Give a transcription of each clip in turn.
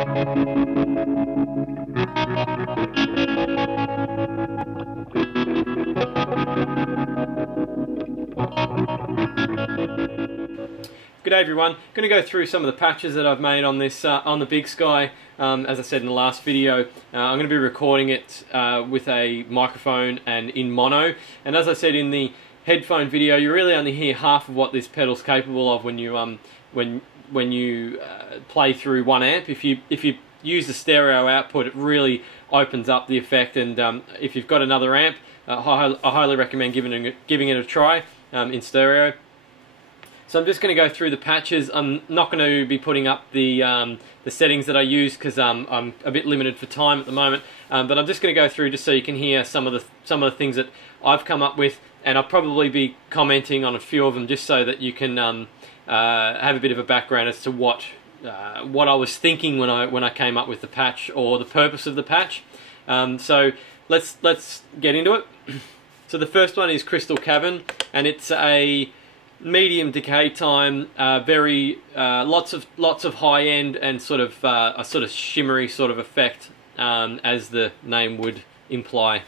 G'day everyone, going to go through some of the patches that I've made on this on the Big Sky. As I said in the last video, I'm going to be recording it with a microphone and in mono. And as I said in the headphone video, you really only hear half of what this pedal's capable of when you play through one amp. If you use the stereo output, it really opens up the effect. And if you've got another amp, I highly recommend giving it a try in stereo. So I'm just going to go through the patches. I'm not going to be putting up the settings that I use because I'm a bit limited for time at the moment. But I'm just going to go through just so you can hear some of the things that I've come up with, and I'll probably be commenting on a few of them just so that you can have a bit of a background as to what I was thinking when I came up with the patch, or the purpose of the patch. So let's get into it. So the first one is Crystal Cavern, and it's a medium decay time, very lots of high end and sort of a sort of shimmery sort of effect, as the name would imply.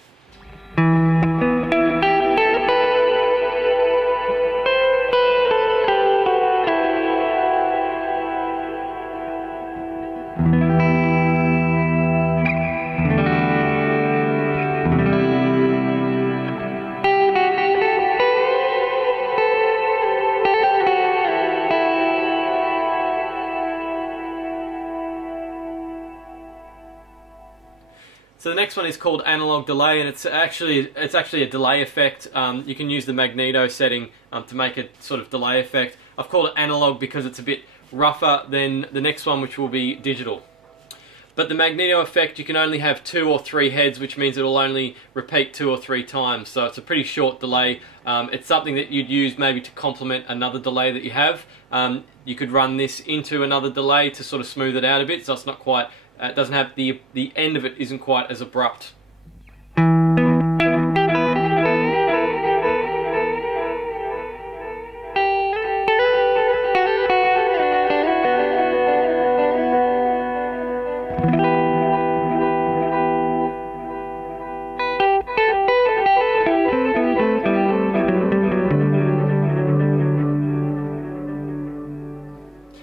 So the next one is called Analog Delay, and it's actually a delay effect. You can use the magneto setting to make a sort of delay effect. I've called it analog because it's a bit rougher than the next one, which will be digital. But the magneto effect, you can only have 2 or 3 heads, which means it will only repeat 2 or 3 times. So it's a pretty short delay. It's something that you'd use maybe to complement another delay that you have. You could run this into another delay to sort of smooth it out a bit, so it's not quite. It doesn't have the end of it isn't quite as abrupt.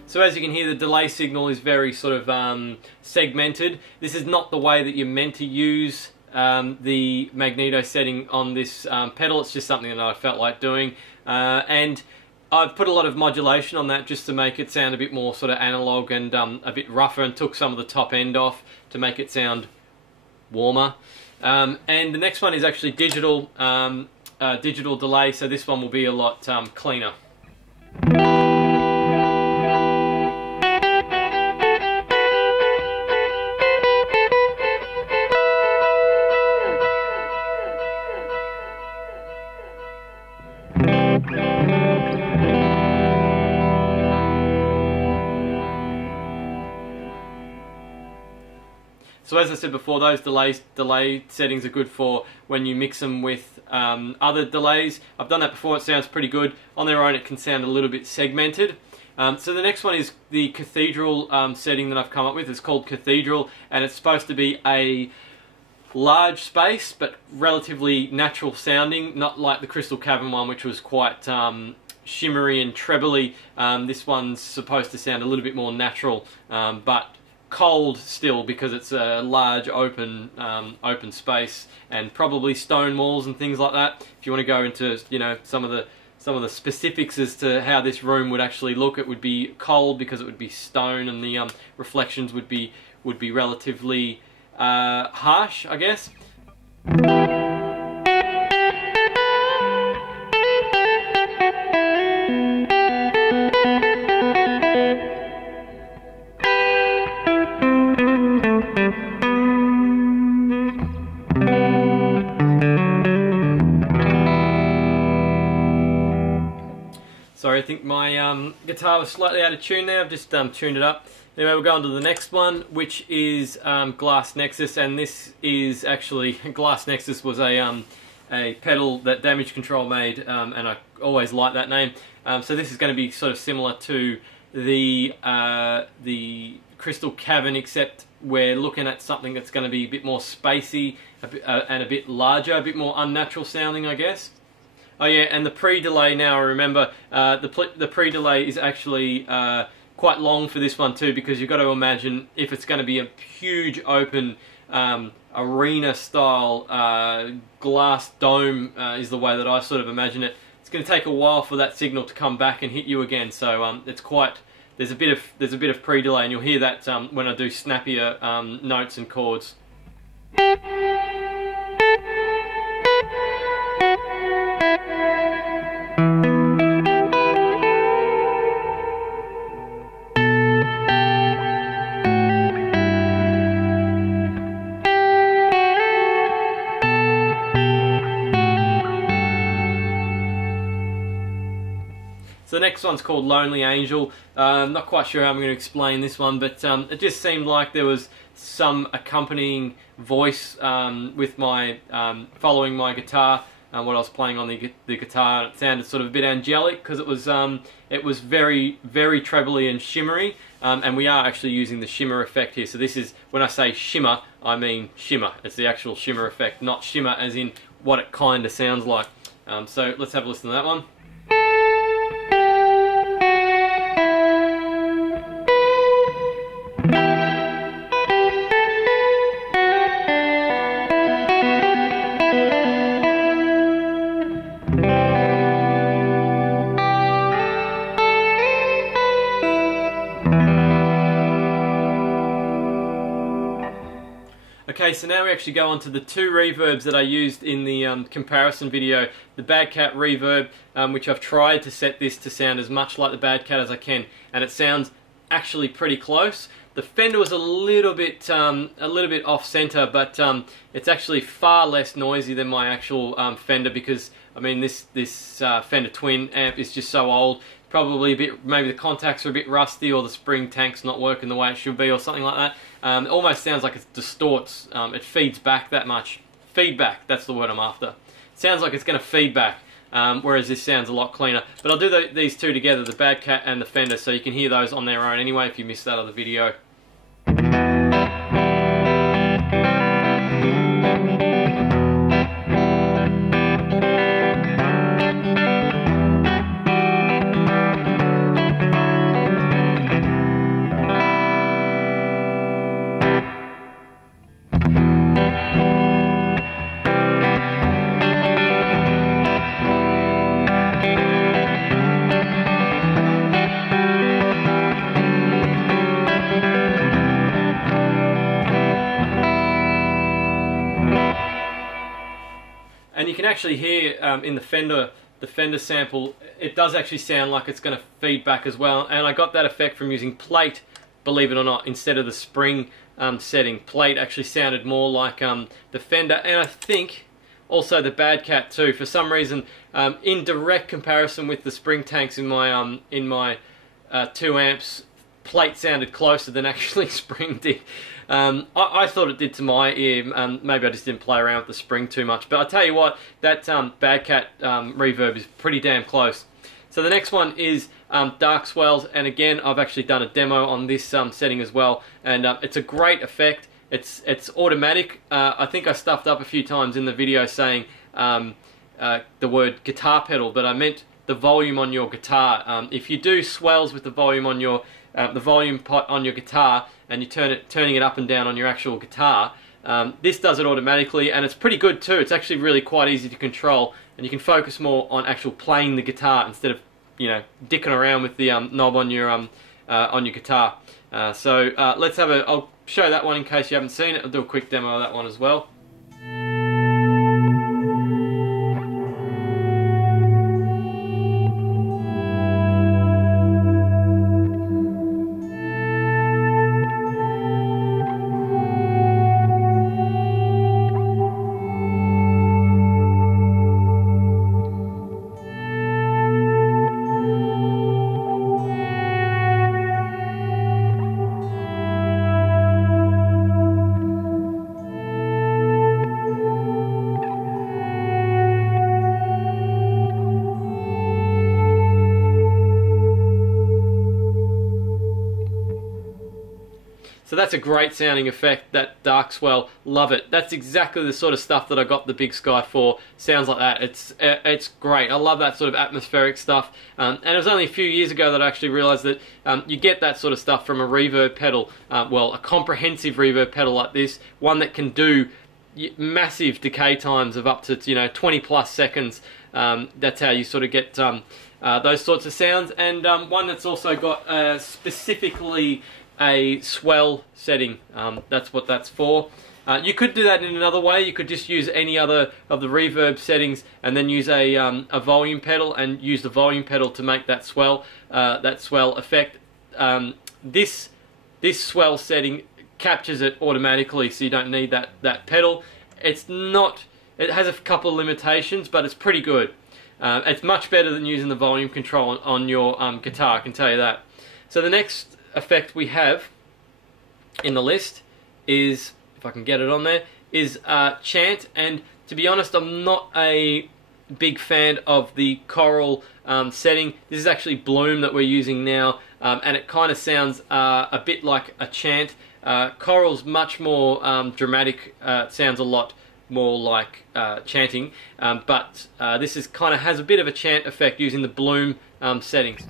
So as you can hear, the delay signal is very sort of segmented. This is not the way that you're meant to use the magneto setting on this pedal. It's just something that I felt like doing. And I've put a lot of modulation on that just to make it sound a bit more sort of analog and a bit rougher, and took some of the top end off to make it sound warmer. And the next one is actually digital, digital delay, so this one will be a lot cleaner. So as I said before, those delay settings are good for when you mix them with other delays. I've done that before, it sounds pretty good. On their own it can sound a little bit segmented. So the next one is the Cathedral setting that I've come up with. It's called Cathedral, and it's supposed to be a large space but relatively natural sounding, not like the Crystal Cavern one, which was quite shimmery and trebly. This one's supposed to sound a little bit more natural, but cold still, because it's a large open space, and probably stone walls and things like that. If you want to go into, you know, some of the specifics as to how this room would actually look, it would be cold because it would be stone, and the reflections would be relatively harsh, I guess. Sorry, I think my guitar was slightly out of tune there. I've just tuned it up. Anyway, we'll go on to the next one, which is Glass Nexus, and this is actually Glass Nexus was a pedal that Damage Control made, and I always like that name. So this is going to be sort of similar to the Crystal Cavern, except we're looking at something that's going to be a bit more spacey and a bit larger, a bit more unnatural sounding, I guess. Oh yeah, and the pre-delay now, I remember, the pre-delay is actually quite long for this one too, because you've got to imagine if it's going to be a huge open arena-style glass dome is the way that I sort of imagine it. It's going to take a while for that signal to come back and hit you again, so it's quite... There's a bit of pre-delay, and you'll hear that when I do snappier notes and chords. So the next one's called Lonely Angel. I'm not quite sure how I'm going to explain this one, but it just seemed like there was some accompanying voice with my following my guitar, what I was playing on the guitar. It sounded sort of a bit angelic because it was very, very trebly and shimmery, and we are actually using the shimmer effect here. So this is, when I say shimmer, I mean shimmer. It's the actual shimmer effect, not shimmer as in what it kind of sounds like. So let's have a listen to that one. Okay, so now we actually go on to the two reverbs that I used in the comparison video. The Bad Cat reverb, which I've tried to set this to sound as much like the Bad Cat as I can, and it sounds actually pretty close. The Fender was a little bit off center, but it's actually far less noisy than my actual Fender, because I mean this Fender Twin amp is just so old. Probably a bit, maybe the contacts are a bit rusty, or the spring tank's not working the way it should be, or something like that. It almost sounds like it distorts. It feeds back that much. Feedback, that's the word I'm after. It sounds like it's going to feed back, whereas this sounds a lot cleaner. But I'll do these two together, the Bad Cat and the Fender, so you can hear those on their own anyway if you missed that other video. And you can actually hear in the Fender sample, it does actually sound like it's going to feed back as well. And I got that effect from using plate, believe it or not, instead of the spring setting. Plate actually sounded more like the Fender, and I think also the Bad Cat too. For some reason, in direct comparison with the spring tanks in my two amps, plate sounded closer than actually spring did. I thought it did to my ear. Maybe I just didn't play around with the spring too much. But I'll tell you what, that Bad Cat reverb is pretty damn close. So the next one is Dark Swells, and again I've actually done a demo on this setting as well, and it's a great effect. It's automatic. I think I stuffed up a few times in the video saying the word guitar pedal, but I meant the volume on your guitar. If you do swells with the volume on your pot on your guitar, and you're turning it up and down on your actual guitar, this does it automatically, and it's pretty good too. It's actually really quite easy to control, and you can focus more on actual playing the guitar instead of, you know, dicking around with the knob on your guitar. So let's have a. I'll show that one in case you haven't seen it. I'll do a quick demo of that one as well. So that's a great sounding effect, that dark swell. Love it. That's exactly the sort of stuff that I got the Big Sky for. Sounds like that. It's great. I love that sort of atmospheric stuff. And it was only a few years ago that I actually realized that you get that sort of stuff from a reverb pedal. Well, a comprehensive reverb pedal like this, one that can do massive decay times of up to 20 plus seconds. That's how you sort of get those sorts of sounds, and one that's also got specifically a swell setting. That's what that's for. You could do that in another way. You could just use any other of the reverb settings and then use a volume pedal and use the volume pedal to make that swell effect. This swell setting captures it automatically, so you don't need that pedal. It has a couple of limitations, but it's pretty good. It's much better than using the volume control on your guitar, I can tell you that. So the next effect we have in the list is, if I can get it on there, is chant. And to be honest, I'm not a big fan of the choral setting. This is actually Bloom that we're using now, and it kind of sounds a bit like a chant. Choral's much more dramatic. It sounds a lot more like chanting, but this is kind of has a bit of a chant effect using the Bloom settings.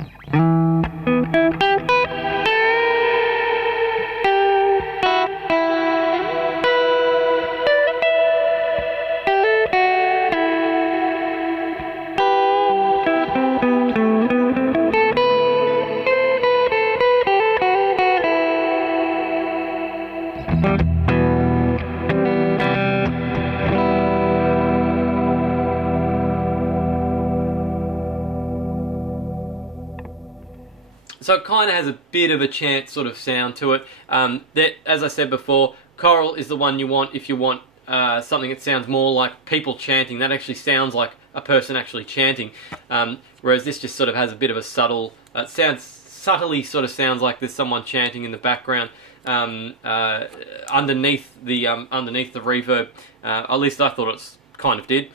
So it kind of has a bit of a chant sort of sound to it. That, as I said before, choral is the one you want if you want something that sounds more like people chanting. That actually sounds like a person actually chanting. Whereas this just sort of has a bit of a subtly sort of sounds like there's someone chanting in the background underneath the reverb. At least I thought it kind of did.